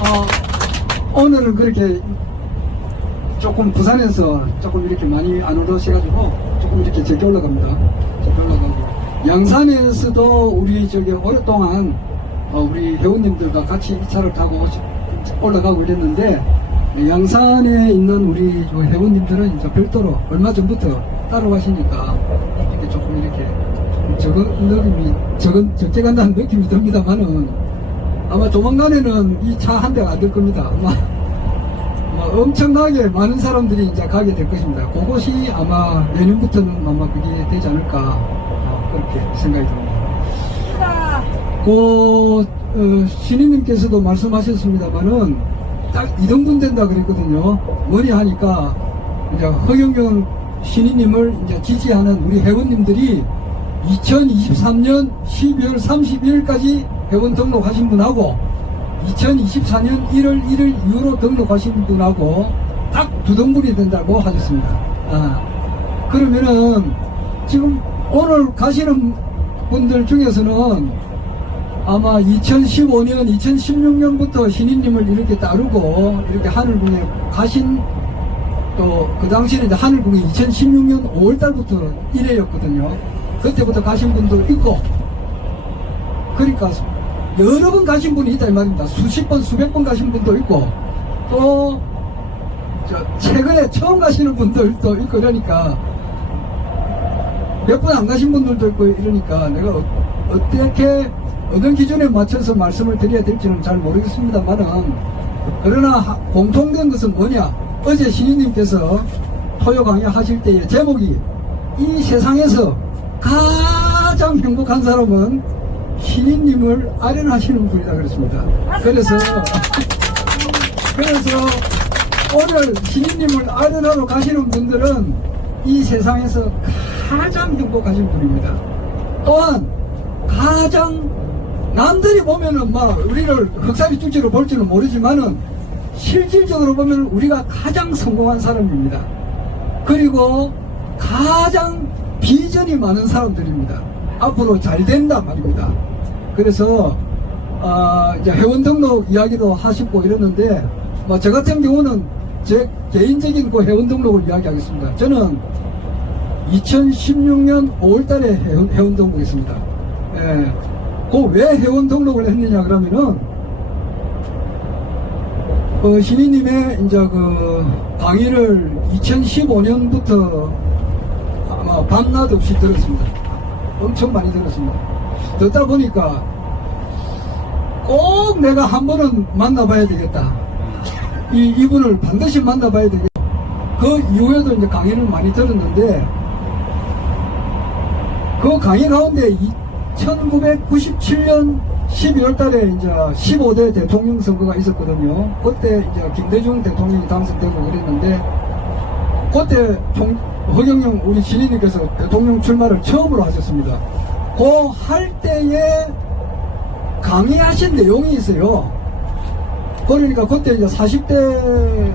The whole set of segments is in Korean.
어, 오늘은 그렇게 조금 부산에서 조금 이렇게 많이 안 오르셔가지고 조금 이렇게 적게 올라갑니다. 적게 올라가고 양산에서도 우리 저기 오랫동안 어, 우리 회원님들과 같이 이 차를 타고 올라가고 이랬는데 양산에 있는 우리 저 회원님들은 이제 별도로 얼마 전부터 따라가시니까 이렇게 조금 이렇게 적은 느낌이 적은 적게 간다는 느낌이 듭니다만은 아마 조만간에는 이 차 한 대가 안될 겁니다. 아마 아마 엄청나게 많은 사람들이 이제 가게 될 것입니다. 그것이 아마 내년부터는 아마 그게 되지 않을까 어, 그렇게 생각이 듭니다. 그 어, 신인님께서도 말씀하셨습니다만은 딱 이등분 된다 그랬거든요. 뭐냐 하니까 이제 허경경 신인님을 이제 지지하는 우리 회원님들이 2023년 12월 31일까지 회원 등록하신 분하고 2024년 1월 1일 이후로 등록하신 분하고 딱두 등분이 된다고 하셨습니다. 아, 그러면은 지금 오늘 가시는 분들 중에서는 아마 2015년, 2016년부터 신인님을 이렇게 따르고 이렇게 하늘궁에 가신 또 그 당시에는 이제 하늘궁이 2016년 5월달부터 1회였거든요. 그때부터 가신 분도 있고 그러니까 여러 번 가신 분이 있다 이 말입니다. 수십 번, 수백 번 가신 분도 있고 또저 최근에 처음 가시는 분들도 있고 이러니까 몇 번 안 가신 분들도 있고 이러니까 내가 어, 어떻게 어떤 기준에 맞춰서 말씀을 드려야 될지는 잘 모르겠습니다만은 그러나 하- 공통된 것은 뭐냐 어제 신인님께서 토요 강의 하실 때의 제목이 이 세상에서 가장 행복한 사람은 신인님을 아련하시는 분이다 그랬습니다. 그래서 그래서 오늘 신인님을 아련하러 가시는 분들은 이 세상에서 가장 행복하신 분입니다. 또한 가장 남들이 보면은 막 우리를 흑사비 축제로 볼지는 모르지만은 실질적으로 보면 우리가 가장 성공한 사람입니다. 그리고 가장 비전이 많은 사람들입니다. 앞으로 잘 된다 말입니다. 그래서 아, 이제 회원 등록 이야기도 하시고 이러는데 뭐 저 같은 경우는 제 개인적인 그 회원 등록을 이야기하겠습니다. 저는 2016년 5월달에 회원, 회원 등록했습니다. 예. 그왜 회원 등록을 했느냐 그러면은 그 신인님의 이제 그 강의를 2015년부터 아마 밤낮 없이 들었습니다. 엄청 많이 들었습니다. 듣다 보니까 꼭 내가 한 번은 만나봐야 되겠다. 이, 이분을 반드시 만나봐야 되겠다. 그 이후에도 이제 강의를 많이 들었는데 그 강의 가운데 1997년 12월 달에 이제 15대 대통령 선거가 있었거든요. 그때 이제 김대중 대통령이 당선되고 그랬는데 그때 총, 허경영 우리 신인님께서 대통령 출마를 처음으로 하셨습니다. 그 할 때에 강의하신 내용이 있어요. 그러니까 그때 이제 40대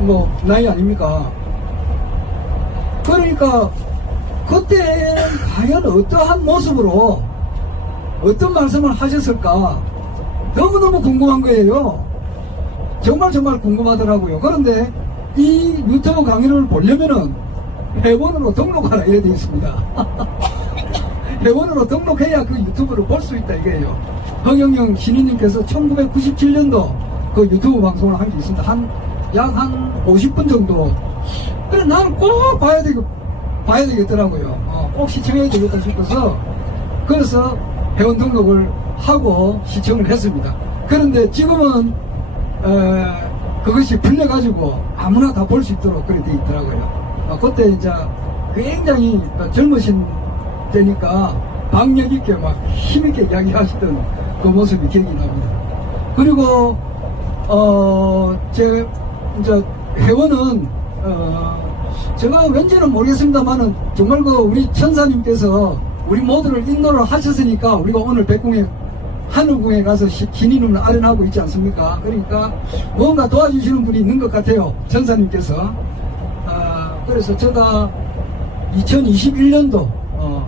뭐 나이 아닙니까? 그러니까 그때는 과연 어떠한 모습으로 어떤 말씀을 하셨을까 너무너무 궁금한 거예요. 정말 정말 궁금하더라고요. 그런데 이 유튜브 강의를 보려면은 회원으로 등록하라 이래 되어 있습니다. 회원으로 등록해야 그 유튜브를 볼 수 있다 이게요. 허경영 신인님께서 1997년도 그 유튜브 방송을 한 게 있습니다. 한, 약한 50분 정도. 그래, 나는 꼭 봐야 되고, 봐야 되겠더라고요. 어, 꼭 시청해야 되겠다 싶어서, 그래서 회원 등록을 하고 시청을 했습니다. 그런데 지금은, 에, 그것이 풀려가지고 아무나 다 볼 수 있도록 그렇게 돼 있더라고요. 어, 그때 이제 굉장히 젊으신 때니까 박력 있게 막 힘있게 이야기하시던 그 모습이 기억이 납니다. 그리고 어, 제 이제 회원은 어, 제가 왠지는 모르겠습니다만은 정말 그 우리 천사님께서 우리 모두를 인도를 하셨으니까 우리가 오늘 백궁에 하늘궁에 가서 시- 신인음을 아련하고 있지 않습니까? 그러니까 뭔가 도와주시는 분이 있는 것 같아요. 천사님께서. 아, 그래서 제가 2021년도 어,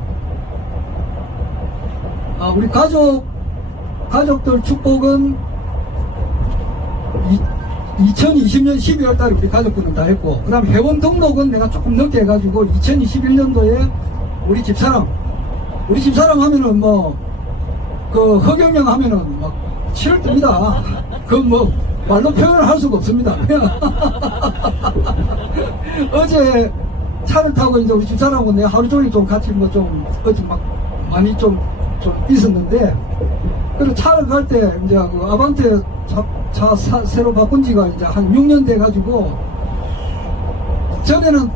아, 우리 가족 가족들 축복은 2020년 12월 달에 우리 가족분은 다 했고, 그 다음 회원 등록은 내가 조금 늦게 해가지고 2021년도에 우리 집사람, 우리 집사람 하면은 뭐, 그 허경영 하면은 막 치를 뜹니다. 그 뭐, 말로 표현을 할 수가 없습니다. 어제 차를 타고 이제 우리 집사람하고 내가 하루 종일 좀 같이 뭐 좀, 어제 막 많이 좀, 좀 있었는데, 그리고 차를 갈 때 이제 그 아반떼 차, 차 사- 새로 바꾼 지가 이제 한 6년 돼 가지고 전에는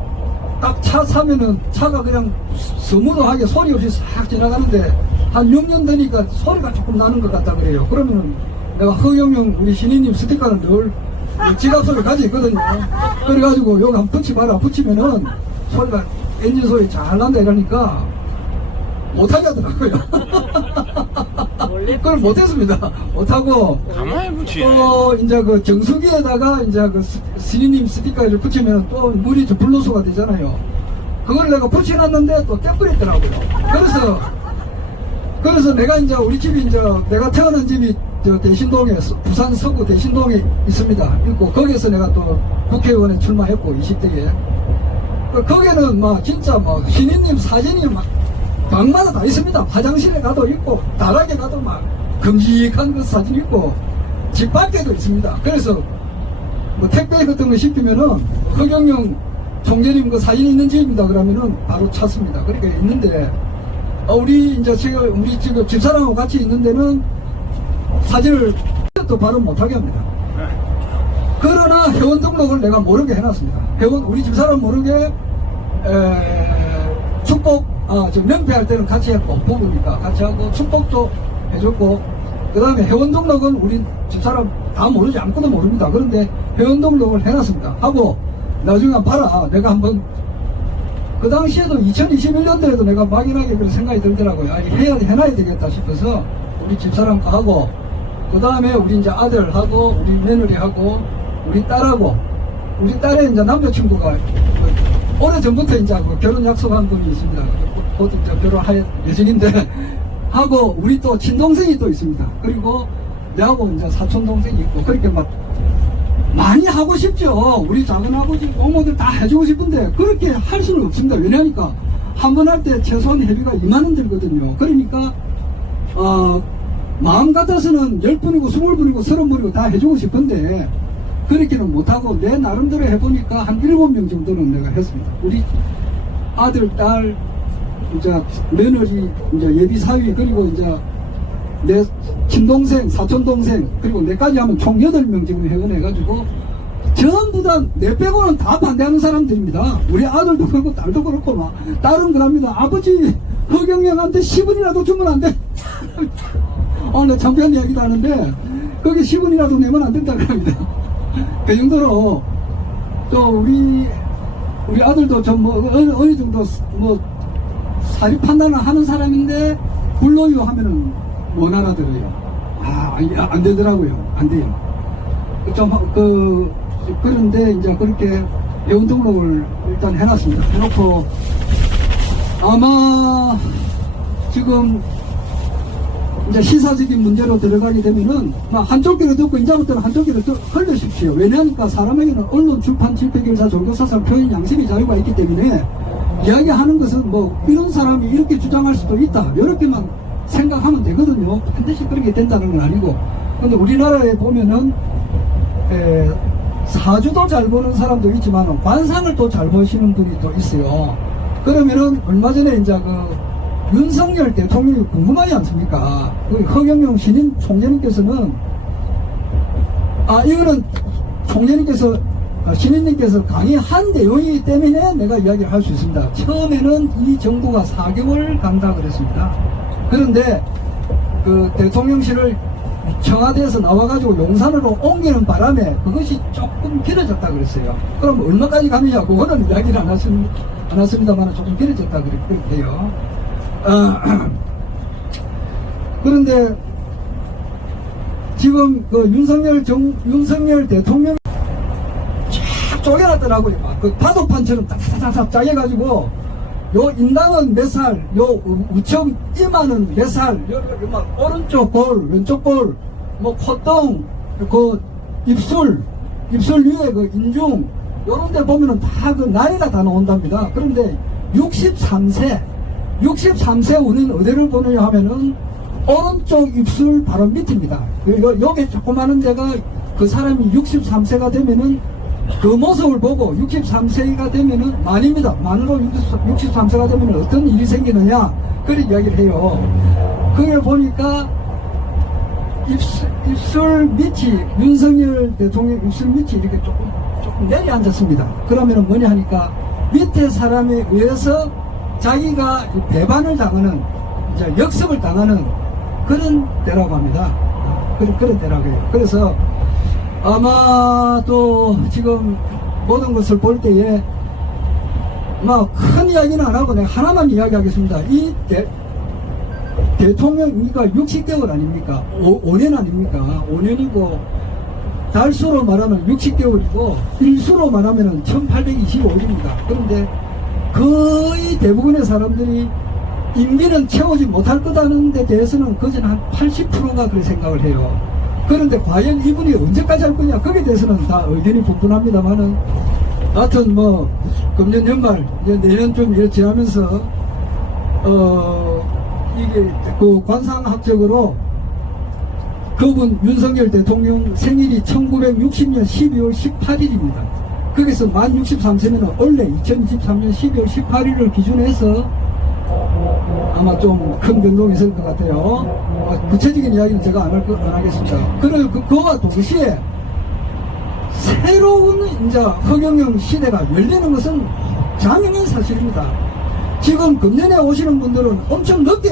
딱 차 사면은 차가 그냥 스무드하게 소리 없이 싹 지나가는데 한 6년 되니까 소리가 조금 나는 것 같다 그래요. 그러면은 내가 허경영 우리 신인님 스티커는 늘 지갑 소리 가지고 있거든요. 그래가지고 여기 한번 붙여봐라. 붙이면은 소리가 엔진 소리 잘 난다 이러니까 못하게 하더라고요. 그걸 못했습니다. 못하고 가만히 붙이네. 또 이제 그 정수기에다가 이제 그 스- 스리님 스티커를 붙이면 또 물이 좀 불로소가 되잖아요. 그걸 내가 붙여놨는데 또 떼버렸더라고요. 그래서 그래서 내가 이제 우리 집이 이제 내가 태어난 집이 저 대신동에 서- 부산 서구 대신동에 있습니다. 있고 거기서 내가 또 국회의원에 출마했고 20대에 거기는 막 진짜 막 신인님 사진이 막 방마다 다 있습니다. 화장실에 가도 있고 다락에 가도 막 금직한 그 사진 있고 집 밖에도 있습니다. 그래서 뭐 택배 같은 거 시키면은 허경영 총재님 그 사진 있는 집입니다. 그러면은 바로 찾습니다. 그러니까 있는데 어, 우리 이제 지금 우리 지금 집사람하고 같이 있는 데는 사진을 또 바로 못하게 합니다. 그러나 회원 등록을 내가 모르게 해놨습니다. 회원 우리 집사람 모르게 에, 축복 아, 저 명패할 때는 같이 했고 부부니까 같이 하고 축복도 해줬고 그 다음에 회원 등록은 우리 집사람 다 모르지 아무것도 모릅니다. 그런데 회원 등록을 해놨습니다. 하고 나중에 봐라 내가 한번 그 당시에도 2021년도에도 내가 막연하게 그런 생각이 들더라고요. 아니, 해야, 해놔야 되겠다 싶어서 우리 집사람과 하고, 그 다음에 우리 이제 아들하고, 우리 며느리하고, 우리 딸하고, 우리 딸의 이제 남자친구가 그 오래 전부터 이제 그 결혼 약속한 분이 있습니다. 이제 결혼할 예정인데, 하고, 우리 또 친동생이 또 있습니다. 그리고 내하고 이제 사촌 동생이 있고, 그렇게 막 많이 하고 싶죠. 우리 작은 아버지, 어머들 다 해주고 싶은데 그렇게 할 수는 없습니다. 왜냐니까 한 번 할 때 최소한 회비가 2만 원 들거든요. 그러니까 어, 마음 같아서는 10분이고 20분이고 30분이고 다 해주고 싶은데 그렇게는 못하고 내 나름대로 해보니까 한 7명 정도는 내가 했습니다. 우리 아들, 딸, 이제 며느리, 이제 예비 사위 그리고 이제 내 친동생, 사촌동생, 그리고 내까지 하면 총 8명 지금 회원해가지고 전부 다 내 빼고는 다 반대하는 사람들입니다. 우리 아들도 그렇고 딸도 그렇고 막 딸은 그럽니다. 아버지 허경영한테 10원이라도 주면 안 돼. 어, 내 장편 이야기도 하는데 거기 10원이라도 내면 안 된다 그럽니다. 그 정도로 또 우리 우리 아들도 좀 뭐 어느, 어느 정도 뭐 사리 판단을 하는 사람인데 불로요 하면은 못 알아들어요. 아, 아니, 아, 안 되더라고요. 안 돼요. 좀, 그, 그런데 이제 그렇게 회원 등록을 일단 해놨습니다. 해놓고 아마 지금 이제 시사적인 문제로 들어가게 되면은 막 한쪽 귀로 듣고 이제부터는 한쪽 듣- 흘려십시오. 왜냐하니까 사람에게는 언론, 출판, 집회 결사, 종교사상, 표현, 양심의 자유가 있기 때문에 이야기하는 것은 뭐 이런 사람이 이렇게 주장할 수도 있다. 이렇게만 생각하면 되거든요. 반드시 그렇게 된다는 건 아니고. 근데 우리나라에 보면은 에, 사주도 잘 보는 사람도 있지만 관상을 또 잘 보시는 분이 또 있어요. 그러면은 얼마 전에 이제 그 윤석열 대통령이 궁금하지 않습니까? 그 허경영 신임 총재님께서는 아 이거는 총재님께서 아, 신임님께서 강의한 내용이기 때문에 내가 이야기를 할 수 있습니다. 처음에는 이 정도가 4개월 간다 그랬습니다. 그런데 그 대통령실을 청와대에서 나와가지고 용산으로 옮기는 바람에 그것이 조금 길어졌다 그랬어요. 그럼 얼마까지 가느냐? 그거는 이야기를 안, 했습, 안 했습니다만 조금 길어졌다 그랬대요. 어, 그런데 지금 그 윤석열 정, 윤석열 대통령 쫙 쪼개놨더라고요. 막그 파도판처럼 딱딱딱딱 짜여가지고 요 인당은 몇 살, 요 우- 우청 이마는 몇 살, 요, 요, 요, 막 오른쪽 볼, 왼쪽 볼, 뭐 콧등, 그 입술, 입술 위에 그 인중 요런 데 보면은 다 그 나이가 다 나온답니다. 그런데 63세 63세 운은 어디를 보느냐 하면은 오른쪽 입술 바로 밑입니다. 그리고 여기 조그마한 데가 그 사람이 63세가 되면은 그 모습을 보고 63세가 되면은 만입니다. 만으로 63 세가 되면 어떤 일이 생기느냐 그런 이야기를 해요. 그걸 보니까 입술, 입술 밑이 윤석열 대통령 입술 밑이 이렇게 조금 조금 내려앉았습니다. 그러면은 뭐냐 하니까 밑에 사람에 의해서 자기가 배반을 당하는 이제 역습을 당하는 그런 때라고 합니다. 아, 그런 그런 때라고 해요. 그래서 아마 또 지금 모든 것을 볼 때에 막큰 이야기는 안 하고 내가 하나만 이야기하겠습니다. 이 대, 대통령이니까 60개월 아닙니까? 오, 5년 아닙니까? 5년이고 달수로 말하면 60개월이고 일수로 말하면 1825일입니다. 그런데 거의 대부분의 사람들이 임기는 채우지 못할 거다는 데 대해서는 거진 한 80%가 그렇게 생각을 해요. 그런데 과연 이분이 언제까지 할 거냐 거기에 대해서는 다 의견이 분분합니다만은 하여튼 뭐 금년 연말 이제 내년쯤 이렇게 지나면서 어 이게 그 관상학적으로 그분 윤석열 대통령 생일이 1960년 12월 18일입니다. 거기서 만 63세면 원래 2023년 12월 18일을 기준해서 아마 좀 큰 변동이 있을 것 같아요. 어, 구체적인 이야기는 제가 안, 할, 거- 안 하겠습니다. 그리고 그, 그와 동시에 새로운 이제 허경영 시대가 열리는 것은 장연한 사실입니다. 지금 금년에 오시는 분들은 엄청 늦게,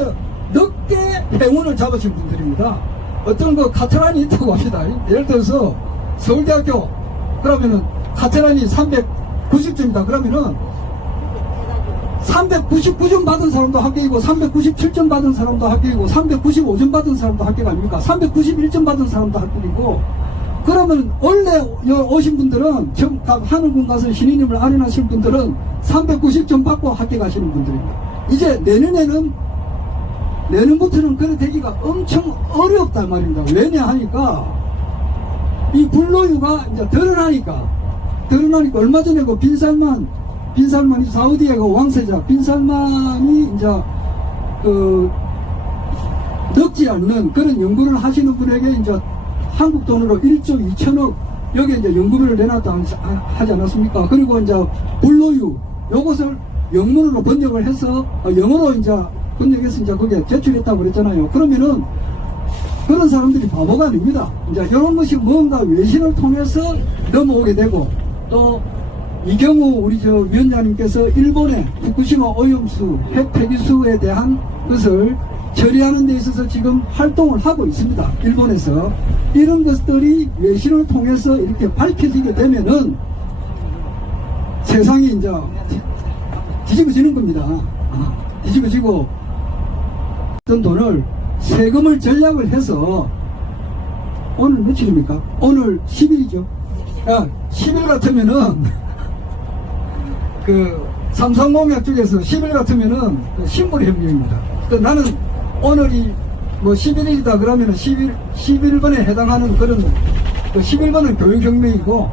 늦게 행운을 잡으신 분들입니다. 어떤 그 카트란이 있다고 합니다. 예를 들어서 서울대학교 그러면은 카트란이 390점이다. 그러면은 399점 받은 사람도 합격이고 397점 받은 사람도 합격이고 395점 받은 사람도 합격 아닙니까? 391점 받은 사람도 합격이고 그러면 원래 여- 오신 분들은 가- 하늘군 가서 신인님을 안인하신 분들은 390점 받고 합격하시는 분들입니다. 이제 내년에는 내년부터는 그래 되기가 엄청 어렵단 말입니다. 왜냐 하니까 이 불로유가 이제 드러나니까 드러나니까 얼마 전에 그 빈살만 빈살만이 사우디의 그 왕세자 빈살만이 이제 그 늙지 않는 그런 연구를 하시는 분에게 이제 한국 돈으로 1조 2천억 여기 이제 연구비를 내놨다 하지- 않았습니까? 그리고 이제 불로유 요것을 영문으로 번역을 해서 어, 영어로 이제 번역해서 이제 거기에 제출했다고 그랬잖아요. 그러면은 그런 사람들이 바보가 아닙니다. 이제 이런 것이 뭔가 외신을 통해서 넘어오게 되고 또 이 경우 우리 저 위원장님께서 일본의 후쿠시마 오염수 핵 폐기수에 대한 것을 처리하는 데 있어서 지금 활동을 하고 있습니다. 일본에서 이런 것들이 외신을 통해서 이렇게 밝혀지게 되면은 세상이 이제 뒤집어지는 겁니다. 아, 뒤집어지고 어떤 돈을 세금을 전략을 해서 오늘 며칠입니까? 오늘 10일이죠. 아, 10일 같으면은 그 삼성공약 쪽에서 10일 같으면은 그 신불혁명입니다. 그 나는 오늘이 뭐 11일이다 그러면은 11, 11번에 해당하는 그런 그 11번은 교육혁명이고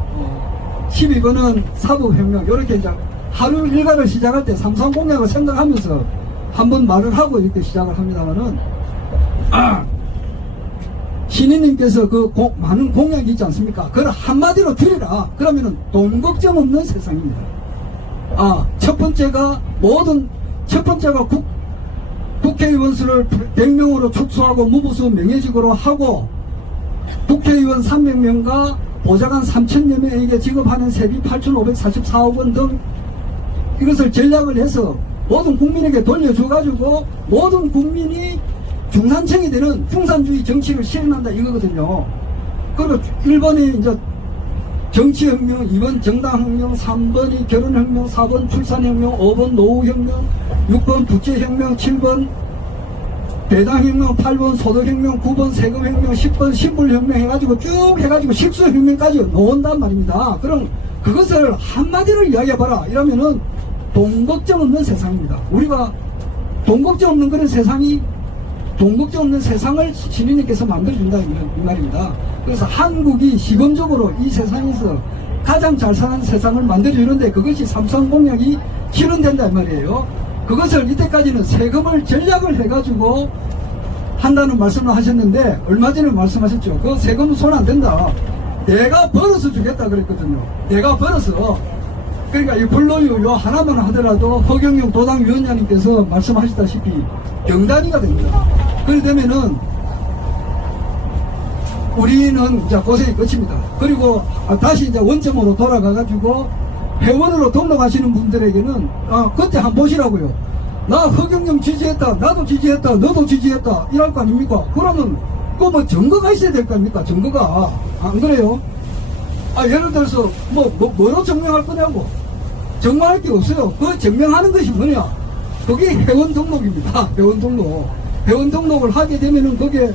12번은 사법혁명 이렇게 이제 하루 일과를 시작할 때 삼성공약을 생각하면서 한번 말을 하고 이렇게 시작을 합니다만은 아, 신인님께서 그 고- 많은 공약이 있지 않습니까? 그걸 한마디로 드리라. 그러면은 돈 걱정 없는 세상입니다. 아, 첫 번째가 모든, 첫 번째가 국, 국회의원 수를 100명으로 축소하고 무부수 명예직으로 하고 국회의원 300명과 보좌관 3천여 명에게 지급하는 세비 8,544억 원 등 이것을 전략을 해서 모든 국민에게 돌려줘가지고 모든 국민이 중산층이 되는 풍산주의 정치를 실현한다 이거거든요. 그리고 1번이 이제 정치혁명, 2번 정당혁명, 3번이 결혼혁명, 4번 출산혁명, 5번 노후혁명, 6번 부채혁명, 7번 배당혁명, 8번 소득혁명, 9번 세금혁명, 10번 신불혁명 해가지고 쭉 해가지고 식수혁명까지 놓은단 말입니다. 그럼 그것을 한마디로 이야기해봐라. 이러면은 돈 걱정 없는 세상입니다. 우리가 돈 걱정 없는 그런 세상이 돈 걱정 없는 세상을 신인님께서 만들어준다 이 말입니다. 그래서 한국이 시범적으로 이 세상에서 가장 잘 사는 세상을 만들어주는데 그것이 삼성 공약이 실현된단 말이에요. 그것을 이때까지는 세금을 전략을 해가지고 한다는 말씀을 하셨는데 얼마 전에 말씀하셨죠. 그 세금 손 안 된다. 내가 벌어서 주겠다 그랬거든요. 내가 벌어서 그러니까 이 불로유 요 하나만 하더라도 허경영 도당위원장님께서 말씀하셨다시피 경단위가 됩니다. 그렇게 되면은 우리는 이제 고생이 끝입니다. 그리고 아, 다시 이제 원점으로 돌아가가지고 회원으로 등록하시는 분들에게는 아, 그때 한 번 보시라고요. 나 허경영 지지했다. 나도 지지했다. 너도 지지했다. 이럴 거 아닙니까? 그러면 그뭐 증거가 있어야 될 거 아닙니까? 증거가. 안 그래요? 아, 예를 들어서 뭐, 뭐 뭐로 증명할 거냐고. 증명할 게 없어요. 그 증명하는 것이 뭐냐? 그게 회원 등록입니다. 회원 등록. 회원 등록을 하게 되면은 거기에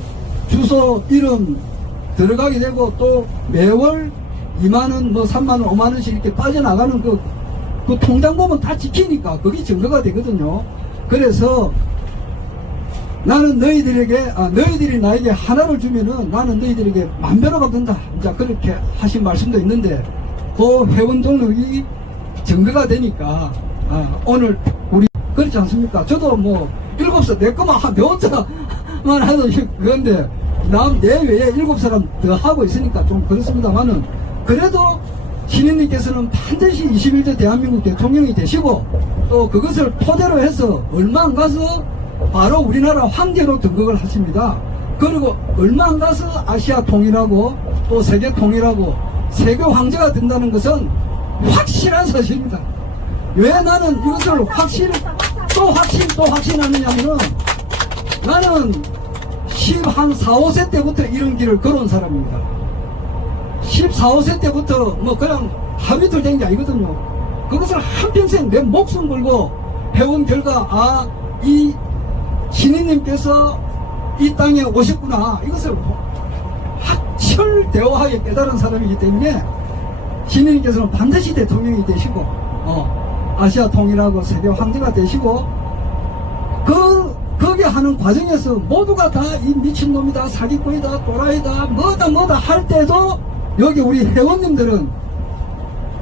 주소, 이름 들어가게 되고 또 매월 2만원, 뭐 3만원, 5만원씩 이렇게 빠져나가는 그, 그 통장 보면 다 지키니까 그게 증거가 되거든요. 그래서 나는 너희들에게, 아, 너희들이 나에게 하나를 주면은 나는 너희들에게 만 배로 갚는다. 이제 그렇게 하신 말씀도 있는데 그 회원 등록이 증거가 되니까 아, 오늘 우리 그렇지 않습니까? 저도 뭐 일곱 살 내 거만 한 배웠다만 해도 그건데 남 내외에 일곱 사람 더 하고 있으니까 좀 그렇습니다만은 그래도 신인님께서는 반드시 21대 대한민국 대통령이 되시고 또 그것을 토대로 해서 얼마 안 가서 바로 우리나라 황제로 등극을 하십니다. 그리고 얼마 안 가서 아시아 통일하고 또 세계 통일하고 세계 황제가 된다는 것은 확실한 사실입니다. 왜 나는 이것을 확실, 또 확신, 또 확신하느냐면은 나는 10한 4, 5세 때부터 이런 길을 걸어온 사람입니다. 14, 5세 때부터 뭐 그냥 하루 이틀 된 게 아니거든요. 그것을 한평생 내 목숨 걸고 해온 결과, 아, 이 신인님께서 이 땅에 오셨구나. 이것을 확철대오하게 깨달은 사람이기 때문에 신인님께서는 반드시 대통령이 되시고, 어, 아시아 통일하고 세계 황제가 되시고, 그, 거기 하는 과정에서 모두가 다 이 미친놈이다, 사기꾼이다, 또라이다, 뭐다, 뭐다 할 때도 여기 우리 회원님들은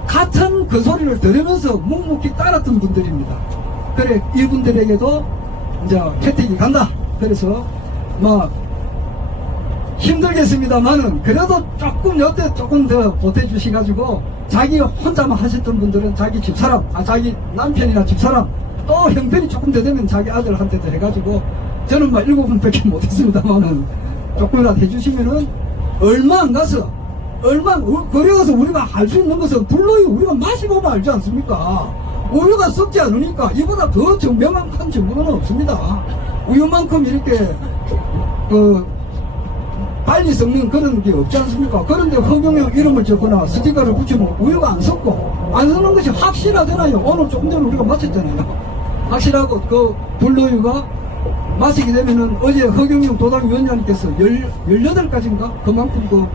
같은 그 소리를 들으면서 묵묵히 따랐던 분들입니다. 그래, 이분들에게도 이제 혜택이 간다. 그래서, 뭐, 힘들겠습니다만은, 그래도 조금, 여태 조금 더 보태주시가지고, 자기 혼자만 하셨던 분들은 자기 집사람, 아, 자기 남편이나 집사람, 또 형편이 조금 더 되면 자기 아들한테도 해가지고, 저는 막 일곱 분밖에 못했습니다만은, 조금이라도 해주시면은, 얼마 안 가서, 얼마, 어, 그래서 우리가 할 수 있는 것은 불로이 우리가 마시보면 알지 않습니까? 우유가 썩지 않으니까 이보다 더 정명한 정보는 없습니다. 우유만큼 이렇게, 그, 빨리 썩는 그런 게 없지 않습니까? 그런데 허경영 이름을 적거나 스티커를 붙이면 우유가 안 썩고, 안 썩는 것이 확실하잖아요. 오늘 조금 전에 우리가 마쳤잖아요. 확실하고 그 불로유가 마시게 되면은 어제 허경영 도당위원장님께서 열, 18가지인가? 그만큼 그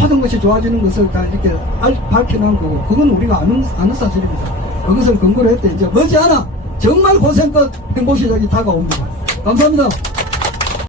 모든 것이 좋아지는 것을 다 이렇게 알- 밝혀놓은 거고, 그건 우리가 아는, 아는 사실입니다. 그것을 근거로 했대. 이제 머지않아 정말 고생껏 행복 시작이 다가옵니다. 감사합니다.